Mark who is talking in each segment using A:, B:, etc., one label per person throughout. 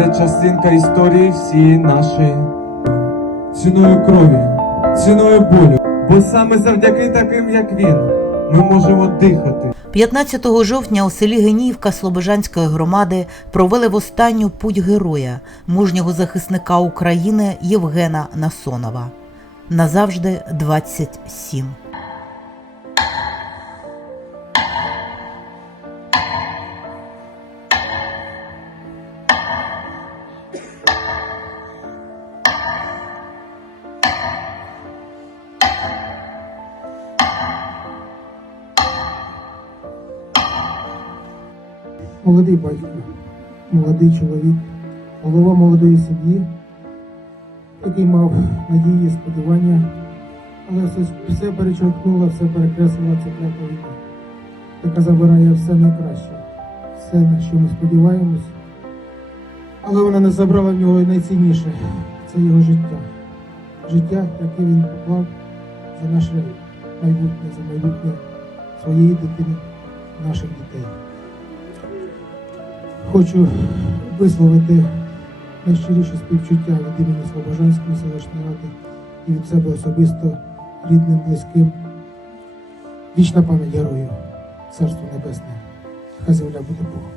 A: Це частинка історії всієї нашої ціною крові, ціною болю. Бо саме завдяки таким, як він, ми можемо дихати.
B: 15 жовтня у селі Геніївка Слобожанської громади провели в останню путь героя, мужнього захисника України Євгена Насонова. Назавжди 27.
C: Молодий батько, молодий чоловік, голова молодої сім'ї, який мав надії, сподівання, але все, все перечеркнуло, все перекреслила ця клята війна, яка забирає все найкраще, все, на що ми сподіваємось. Але вона не забрала в нього найцінніше це його життя. Життя, яке він поклав за наше майбутнє, за майбутнє своєї дитини, наших дітей. Хочу висловити найщиріше співчуття від імені Слобожанської селищної ради і від себе особисто рідним, близьким. Вічна пам'ять герою, царство небесне. Хай земля буде Богом.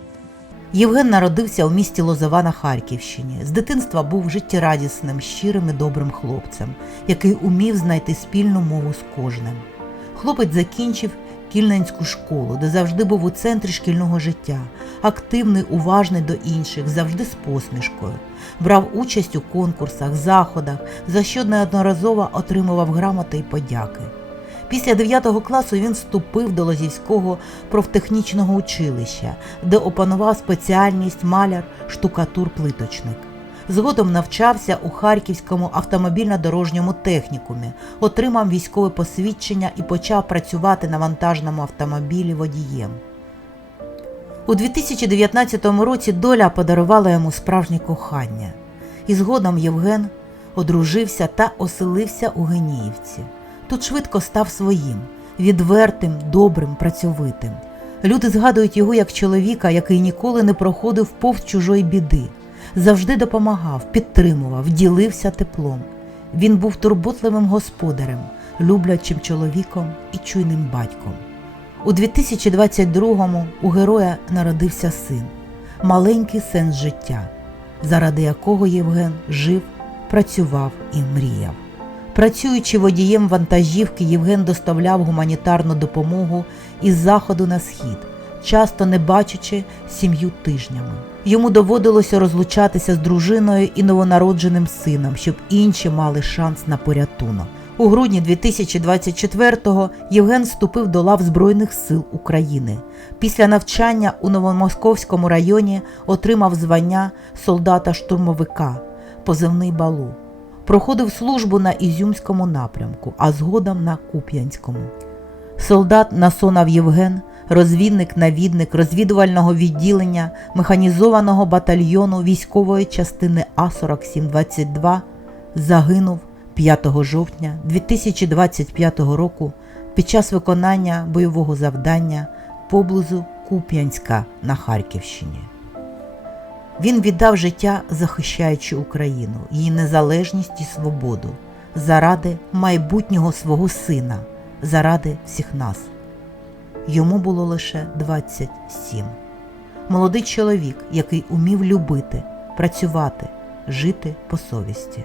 B: Євген народився у місті Лозова на Харківщині. З дитинства був життєрадісним, щирим і добрим хлопцем, який умів знайти спільну мову з кожним. Хлопець закінчив Кільненську школу, де завжди був у центрі шкільного життя, активний, уважний до інших, завжди з посмішкою. Брав участь у конкурсах, заходах, за що неодноразово отримував грамоти і подяки. Після 9 класу він вступив до Лозівського профтехнічного училища, де опанував спеціальність маляр, штукатур, плиточник. Згодом навчався у Харківському автомобільно-дорожньому технікумі, отримав військове посвідчення і почав працювати на вантажному автомобілі водієм. У 2019 році доля подарувала йому справжнє кохання, і згодом Євген одружився та оселився у Геніївці. Тут швидко став своїм, відвертим, добрим, працьовитим. Люди згадують його як чоловіка, який ніколи не проходив повз чужої біди, завжди допомагав, підтримував, ділився теплом. Він був турботливим господарем, люблячим чоловіком і чуйним батьком. У 2022-му у героя народився син, маленький сенс життя, заради якого Євген жив, працював і мріяв. Працюючи водієм вантажівки, Євген доставляв гуманітарну допомогу із заходу на схід, часто не бачачи сім'ю тижнями. Йому доводилося розлучатися з дружиною і новонародженим сином, щоб інші мали шанс на порятунок. У грудні 2024-го Євген вступив до лав Збройних сил України. Після навчання у Новомосковському районі отримав звання солдата-штурмовика, позивний балу. Проходив службу на Ізюмському напрямку, а згодом на Куп'янському. Солдат Насонав Євген, розвідник-навідник розвідувального відділення механізованого батальйону військової частини А4722 загинув 5 жовтня 2025 року під час виконання бойового завдання поблизу Куп'янська на Харківщині. Він віддав життя, захищаючи Україну, її незалежність і свободу, заради майбутнього свого сина, заради всіх нас. Йому було лише 27. Молодий чоловік, який умів любити, працювати, жити по совісті.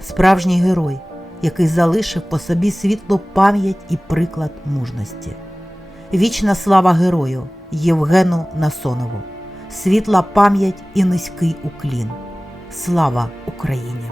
B: Справжній герой, який залишив по собі світлу пам'ять і приклад мужності. Вічна слава герою Євгену Насонову світла пам'ять і низький уклін. Слава Україні!